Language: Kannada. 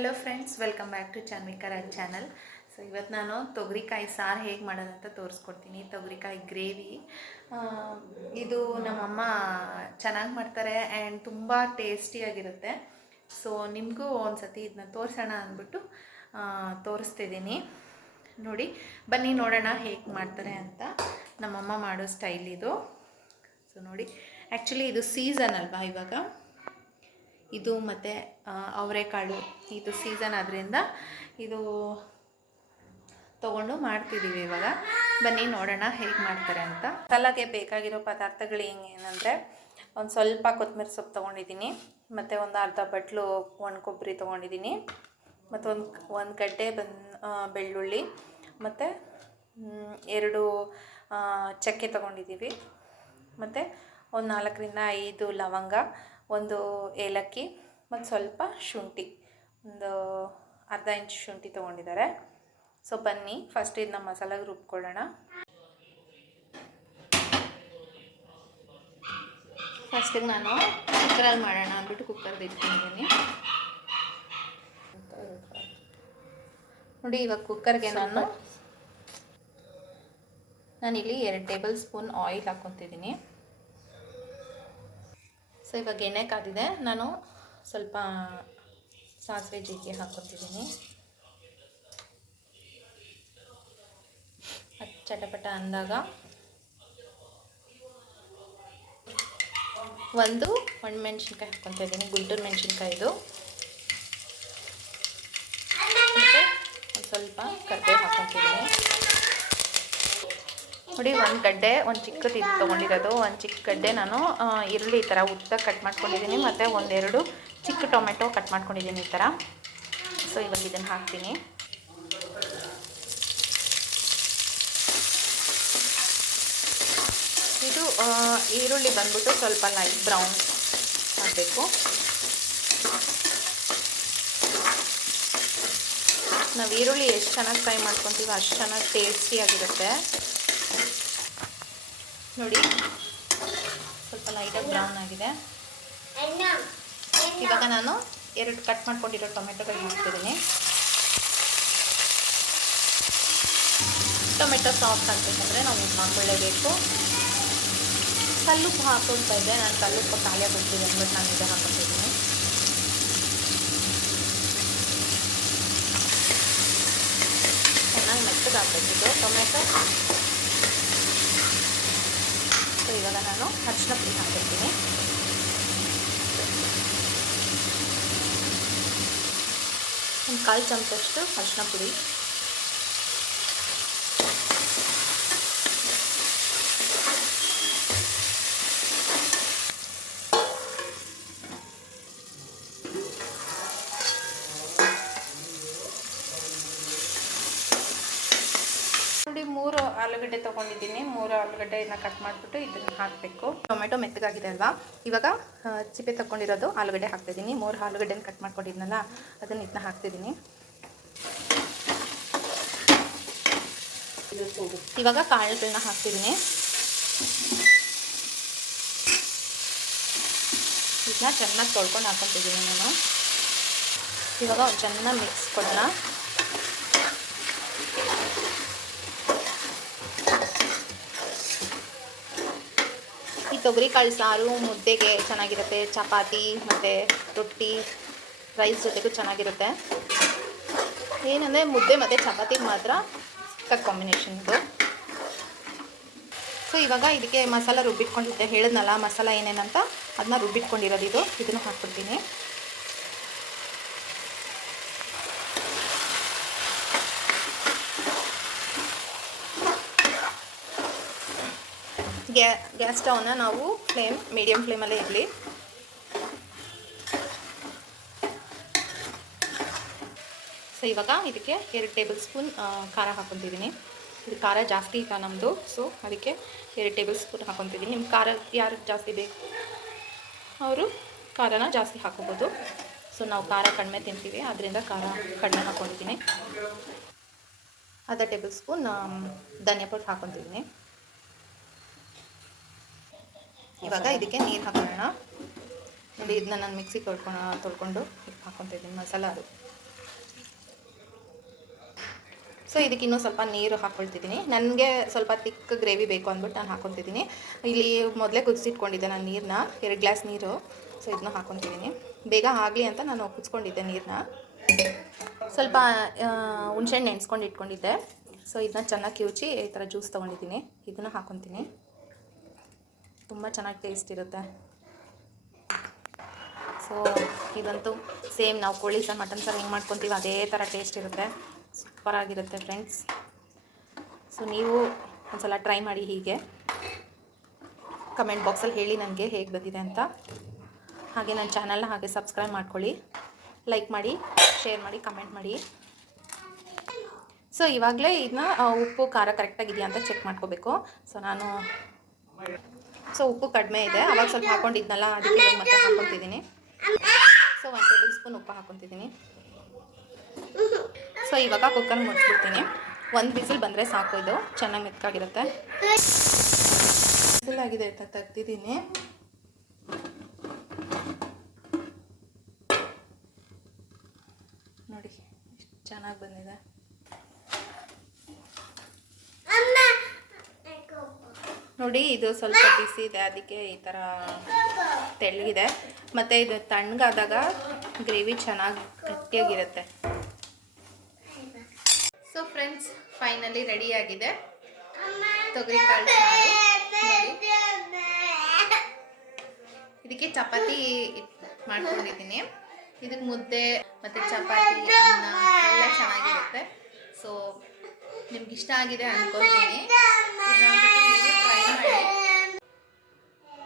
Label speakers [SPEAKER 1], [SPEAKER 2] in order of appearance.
[SPEAKER 1] Hello friends welcome back to Chanvika Raj channel so ಇವತ್ತು ನಾನು ತೊಗರಿಕಾಯಿ ಸಾರು ಹೇಗೆ ಮಾಡೋದಂತ ತೋರಿಸ್ಕೊಡ್ತೀನಿ. ತೊಗರಿಕಾಯಿ ಗ್ರೇವಿ ಇದು ನಮ್ಮಮ್ಮ ಚೆನ್ನಾಗಿ ಮಾಡ್ತಾರೆ ಆ್ಯಂಡ್ ತುಂಬ ಟೇಸ್ಟಿಯಾಗಿರುತ್ತೆ ಸೊ ನಿಮಗೂ ಒಂದು ಸತಿ ಇದನ್ನ ತೋರಿಸೋಣ ಅಂದ್ಬಿಟ್ಟು ತೋರಿಸ್ತಿದ್ದೀನಿ. ನೋಡಿ, ಬನ್ನಿ ನೋಡೋಣ ಹೇಗೆ ಮಾಡ್ತಾರೆ ಅಂತ. ನಮ್ಮಮ್ಮ ಮಾಡೋ ಸ್ಟೈಲ್ ಇದು. ಸೊ ನೋಡಿ ಆ್ಯಕ್ಚುಲಿ ಇದು ಸೀಸನ್ ಅಲ್ವಾ ಇವಾಗ? ಇದು ಮತ್ತು ಅವರೆಕಾಳು. ಇದು ಸೀಸನ್ ಆದ್ದರಿಂದ ಇದು ತಗೊಂಡು ಮಾಡ್ತಿದ್ದೀವಿ ಇವಾಗ. ಬನ್ನಿ, ನೋಡೋಣ ಹೇಗೆ ಮಾಡ್ತಾರೆ ಅಂತ. ಮಸಾಲಾಗೆ ಬೇಕಾಗಿರೋ ಪದಾರ್ಥಗಳು ಏನಂದರೆ ಒಂದು ಸ್ವಲ್ಪ ಕೊತ್ತಂಬರಿ ಸೊಪ್ಪು ತೊಗೊಂಡಿದ್ದೀನಿ, ಮತ್ತು ಒಂದು ಅರ್ಧ ಬಟ್ಲು ಒಣ ಕೊಬ್ಬರಿ ತೊಗೊಂಡಿದ್ದೀನಿ, ಮತ್ತು ಒಂದು ಒಂದು ಗಡ್ಡೆ ಬಂದು ಬೆಳ್ಳುಳ್ಳಿ, ಮತ್ತು ಎರಡು ಚಕ್ಕೆ ತೊಗೊಂಡಿದ್ದೀವಿ, ಮತ್ತು ಒಂದು ನಾಲ್ಕರಿಂದ ಐದು ಲವಂಗ ಒಂದು ಏಲಕ್ಕಿ ಮತ್ತು ಸ್ವಲ್ಪ ಶುಂಠಿ, ಒಂದು ಅರ್ಧ ಇಂಚ್ ಶುಂಠಿ ತೊಗೊಂಡಿದ್ದಾರೆ ಸೊ ಬನ್ನಿ ಫಸ್ಟ್ ಇದನ್ನ ಮಸಾಲಾಗೆ ರುಬ್ಕೊಳ್ಳೋಣ. ಫಸ್ಟಿಗೆ ನಾನು ಕುಕ್ಕರಲ್ಲಿ ಮಾಡೋಣ ಅಂದ್ಬಿಟ್ಟು ಕುಕ್ಕರ್ದು ಇಟ್ಕೊಂಡಿದ್ದೀನಿ ನೋಡಿ, ಇವಾಗ ಕುಕ್ಕರ್ಗೆ ನಾನು ನಾನಿಲ್ಲಿ ಎರಡು ಟೇಬಲ್ ಸ್ಪೂನ್ ಆಯಿಲ್ ಹಾಕ್ಕೊತಿದ್ದೀನಿ ಸೊ ಇವಾಗ ಎಣ್ಣೆ ಕಾದಿದೆ. ನಾನು ಸ್ವಲ್ಪ ಸಾಸಿವೆ ಜೀರಿಗೆ ಹಾಕ್ಕೊತಿದ್ದೀನಿ. ಅದು ಚಟಪಟ ಅಂದಾಗ ಒಂದು ಒಣಮೆಣ್ಸಿನ್ಕಾಯಿ ಹಾಕ್ಕೊತಾ ಇದ್ದೀನಿ. ಗುಂಟೂರು ಮೆಣಸಿನ್ಕಾಯಿದು ಮತ್ತು ಒಂದು ಸ್ವಲ್ಪ ಕರ್ಬೇವು ಹಾಕ್ಕೊತಿದ್ದೀನಿ. ನೋಡಿ, ಒಂದು ಗಡ್ಡೆ, ಒಂದು ಚಿಕ್ಕದು ಇದು ತೊಗೊಂಡಿರೋದು. ಒಂದು ಚಿಕ್ಕ ಗಡ್ಡೆ ನಾನು ಈರುಳ್ಳಿ ಈ ಥರ ಉದ್ದ ಕಟ್ ಮಾಡ್ಕೊಂಡಿದ್ದೀನಿ ಮತ್ತು ಒಂದೆರಡು ಚಿಕ್ಕ ಟೊಮೆಟೊ ಕಟ್ ಮಾಡ್ಕೊಂಡಿದ್ದೀನಿ ಈ ಥರ ಸೊ ಇವಾಗ ಇದನ್ನು ಹಾಕ್ತೀನಿ. ಇದು ಈರುಳ್ಳಿ ಬಂದ್ಬಿಟ್ಟು ಸ್ವಲ್ಪ ಲೈಟ್ ಬ್ರೌನ್ ಮಾಡಬೇಕು ನಾವು ಈರುಳ್ಳಿ ಎಷ್ಟು ಚೆನ್ನಾಗಿ ಫ್ರೈ ಮಾಡ್ಕೊತೀವಿ ಅಷ್ಟು ಚೆನ್ನಾಗಿ ಟೇಸ್ಟಿಯಾಗಿರುತ್ತೆ ನೋಡಿ. ಸ್ವಲ್ಪ ಲೈಟಾಗಿ ಬ್ರೌನ್ ಆಗಿದೆ. ಇವಾಗ ನಾನು ಎರಡು ಕಟ್ ಮಾಡ್ಕೊಂಡಿರೋ ಟೊಮೆಟೊಗಳು ಹಾಕ್ತಿದ್ದೀನಿ. ಟೊಮೆಟೊ ಸಾಫ್ಟ್ ಆಗಬೇಕಂದ್ರೆ ನಾವು ಉಪ್ಪು ಹಾಕೊಳ್ಳೇಬೇಕು ಕಲ್ಲುಪ್ಪು ಹಾಕೊಳ್ತಾ ಇದ್ದೆ. ನಾನು ಕಲ್ಲುಪ್ಪು ಖಾಲಿ ಕೊಡ್ತೀನಿ ಅಂದ್ಬಿಟ್ಟು ನಾನು ಇದು ಹಾಕೊತಿದ್ದೀನಿ ಚೆನ್ನಾಗಿ ಮೆತ್ತಗೆ ಹಾಕ್ಬೇಕಿದ್ದು ಟೊಮೆಟೊ ಸೊ ಇವಾಗ ನಾನು ಅರಿಶಿನ ಪುಡಿ ಹಾಕಿರ್ತೀನಿ ಒಂದು ಕಾಲು ಚಮಚಷ್ಟು ಅರಿಶಿನ ಪುಡಿ ನೋಡಿ ಮೂರು ಆಲೂಗಡ್ಡೆ ತೊಗೊಂಡಿದ್ದೀನಿ. ಮೂರು ಆಲೂಗಡ್ಡೆನ ಕಟ್ ಮಾಡಿಬಿಟ್ಟು ಇದನ್ನು ಹಾಕಬೇಕು. ಟೊಮೆಟೊ ಮೆತ್ತಗಾಗಿದೆ ಅಲ್ವಾ? ಇವಾಗ ಚಿಪೆ ತಗೊಂಡಿರೋದು ಆಲೂಗಡ್ಡೆ ಹಾಕ್ತಿದ್ದೀನಿ. ಮೂರು ಆಲೂಗಡ್ಡೆನ ಕಟ್ ಮಾಡ್ಕೊಂಡಿದ್ನಲ್ಲ ಅದನ್ನು ಇದನ್ನ ಹಾಕ್ತಿದ್ದೀನಿ. ಇವಾಗ ಕಾಳುಗಳನ್ನ ಹಾಕ್ತಿದ್ದೀನಿ. ಇದನ್ನ ಚೆನ್ನಾಗಿ ತೊಳ್ಕೊಂಡು ಹಾಕೊತಿದ್ದೀನಿ ನಾನು. ಇವಾಗ ಚೆನ್ನಾಗಿ ಮಿಕ್ಸ್ ಕೊಡೋಣ. ತೊಗರಿಕಾಳು ಸಾರು, ಮುದ್ದೆಗೆ ಚೆನ್ನಾಗಿರುತ್ತೆ. ಚಪಾತಿ, ಮತ್ತು ರೊಟ್ಟಿ, ರೈಸ್ ಜೊತೆಗೂ ಚೆನ್ನಾಗಿರುತ್ತೆ. ಏನಂದರೆ ಮುದ್ದೆ ಮತ್ತು ಚಪಾತಿಗೆ ಮಾತ್ರ ಕಾಂಬಿನೇಷನ್ ಇದು. ಸೊ ಇವಾಗ ಇದಕ್ಕೆ ಮಸಾಲ ರುಬ್ಬಿಟ್ಕೊಂಡಿದ್ದೆ. ಹೇಳಿದ್ನಲ್ಲ ಮಸಾಲ ಏನೇನಂತ? ಅದನ್ನ ರುಬ್ಬಿಟ್ಕೊಂಡಿರೋದು ಇದು. ಇದನ್ನು ಹಾಕ್ಬಿಡ್ತೀನಿ. ಗ್ಯಾ ಗ್ಯಾಸ್ ನಾವು ಫ್ಲೇಮ್ ಮೀಡಿಯಮ್ ಫ್ಲೇಮಲ್ಲೇ ಇರಲಿ ಸೊ ಇವಾಗ ಇದಕ್ಕೆ ಎರಡು ಟೇಬಲ್ ಸ್ಪೂನ್ ಖಾರ ಹಾಕ್ಕೊತಿದ್ದೀನಿ ಇದು ಖಾರ ಜಾಸ್ತಿ ಇಲ್ಲ ನಮ್ಮದು ಸೊ ಅದಕ್ಕೆ ಎರಡು ಟೇಬಲ್ ಸ್ಪೂನ್ ಹಾಕ್ಕೊತಿದ್ದೀನಿ ನಿಮ್ಮ ಖಾರ ಯಾರು ಜಾಸ್ತಿ ಬೇಕು? ಅವರು ಖಾರನ ಜಾಸ್ತಿ ಹಾಕೋಬೋದು. ಸೊ ನಾವು ಖಾರ ಕಡಿಮೆ ತಿಂತೀವಿ ಅದರಿಂದ ಖಾರ ಕಡಿಮೆ ಹಾಕ್ಕೊಂಡಿದ್ದೀನಿ ಅರ್ಧ ಟೇಬಲ್ ಸ್ಪೂನ್ ಧನಿಯಾ ಪೌಡ್ರ್ ಹಾಕ್ಕೊತಿದ್ದೀನಿ ಇವಾಗ ಇದಕ್ಕೆ ನೀರು ಹಾಕೋಣ. ನೋಡಿ, ಇದನ್ನ ನಾನು ಮಿಕ್ಸಿ ತೊಳ್ಕೊಂಡು ತೊಳ್ಕೊಂಡು ಇದ್ದೀನಿ, ಮಸಾಲ ಅದು. ಸೊ ಇದಕ್ಕೆ ಇನ್ನೂ ಸ್ವಲ್ಪ ನೀರು ಹಾಕ್ಕೊಳ್ತಿದ್ದೀನಿ ನನಗೆ ಸ್ವಲ್ಪ ತಿಕ್ ಗ್ರೇವಿ ಬೇಕು ಅಂದ್ಬಿಟ್ಟು ನಾನು ಹಾಕೊತಿದ್ದೀನಿ ಇಲ್ಲಿ ಮೊದಲೇ ಕುದಿಸಿಟ್ಕೊಂಡಿದ್ದೆ ನಾನು ನೀರನ್ನ ಎರಡು ಗ್ಲಾಸ್ ನೀರು. ಸೊ ಇದನ್ನ ಹಾಕೊತಿದ್ದೀನಿ ಬೇಗ ಆಗಲಿ ಅಂತ ನಾನು ಕುದಿಸ್ಕೊಂಡಿದ್ದೆ ನೀರನ್ನ ಸ್ವಲ್ಪ ಹುಣಸೆಹಣ್ಣು ನೆನೆಸ್ಕೊಂಡು ಇಟ್ಕೊಂಡಿದ್ದೆ. ಸೊ ಇದನ್ನ ಚೆನ್ನಾಗಿ ಕಿವುಚಿ ಈ ಥರ ಜ್ಯೂಸ್ ತೊಗೊಂಡಿದ್ದೀನಿ. ಇದನ್ನು ಹಾಕ್ಕೊತೀನಿ ತುಂಬ ಚೆನ್ನಾಗಿ ಟೇಸ್ಟ್ ಇರುತ್ತೆ. ಸೊ ಇದಂತೂ ಸೇಮ್ ನಾವು ಕೋಳಿ ಸಾರು ಮಟನ್ ಸಾರು ಹೆಂಗೆ ಮಾಡ್ಕೊತೀವಿ ಅದೇ ಥರ ಟೇಸ್ಟ್ ಇರುತ್ತೆ. ಸೂಪರಾಗಿರುತ್ತೆ ಫ್ರೆಂಡ್ಸ್ ಸೊ ನೀವು ಒಂದ್ಸಲ ಟ್ರೈ ಮಾಡಿ ಹೀಗೆ. ಕಮೆಂಟ್ ಬಾಕ್ಸಲ್ಲಿ ಹೇಳಿ ನನಗೆ ಹೇಗೆ ಬಂದಿದೆ ಅಂತ. ಹಾಗೆ ನನ್ನ ಚಾನಲ್ನ ಹಾಗೆ ಸಬ್ಸ್ಕ್ರೈಬ್ ಮಾಡ್ಕೊಳ್ಳಿ. ಲೈಕ್ ಮಾಡಿ ಶೇರ್ ಮಾಡಿ ಕಮೆಂಟ್ ಮಾಡಿ. ಸೊ ಇವಾಗಲೇ ಇದನ್ನ ಉಪ್ಪು, ಖಾರ ಕರೆಕ್ಟಾಗಿದೆಯಾ ಅಂತ ಚೆಕ್ ಮಾಡ್ಕೋಬೇಕು. ಸೊ ನಾನು ಸೊ ಉಪ್ಪು ಕಡಿಮೆ ಇದೆ. ಅವಾಗ ಸ್ವಲ್ಪ ಹಾಕೊಂಡಿದ್ನಲ್ಲ ಅದಕ್ಕೆ ಮತ್ತೆ ಹಾಕೊತಿದ್ದೀನಿ. ಸೊ ಒಂದು ಟೇಬಲ್ ಸ್ಪೂನ್ ಉಪ್ಪು ಹಾಕೊತಿದ್ದೀನಿ. ಸೊ ಇವಾಗ ಕುಕ್ಕರ್ ಮುಚ್ಚಿಬಿಡ್ತೀನಿ. ಒಂದು ಬಿಸಿಲ್ ಬಂದರೆ ಸಾಕು ಇದು. ಚೆನ್ನಾಗಿ ಮೆತ್ಕಾಗಿರುತ್ತೆ ಬಿಸಿಲಾಗಿದೆ ಅಂತ ತೆಗ್ದಿದ್ದೀನಿ. ನೋಡಿ ಎಷ್ಟು ಚೆನ್ನಾಗಿ ಬಂದಿದೆ. ನೋಡಿ, ಇದು ಸ್ವಲ್ಪ ಬಿಸಿ ಇದೆ, ಅದಕ್ಕೆ ಈ ಥರ ತೆಳ್ಳಗಿದೆ. ಮತ್ತು ಇದು ತಣ್ಣಗಾದಾಗ ಗ್ರೇವಿ ಚೆನ್ನಾಗಿ ಗಟ್ಟಿಯಾಗಿರುತ್ತೆ. ಸೊ ಫ್ರೆಂಡ್ಸ್ ಫೈನಲಿ ರೆಡಿಯಾಗಿದೆ ತೊಗರಿ ಕಾಳು ಇದಕ್ಕೆ ಚಪಾತಿ ಮಾಡ್ಕೊಂಡಿದ್ದೀನಿ. ಇದಕ್ಕೆ ಮುದ್ದೆ ಮತ್ತು ಚಪಾತಿ ಎಲ್ಲ ಚೆನ್ನಾಗಿರುತ್ತೆ. ಸೊ ನಿಮ್ಗೆ ಇಷ್ಟ ಆಗಿದೆ ಅನ್ಕೊಳ್ತೀನಿ. ಇದನ್ನ ಒಂದ್ಸತಿ ನೀವು ಟ್ರೈ ಮಾಡಿ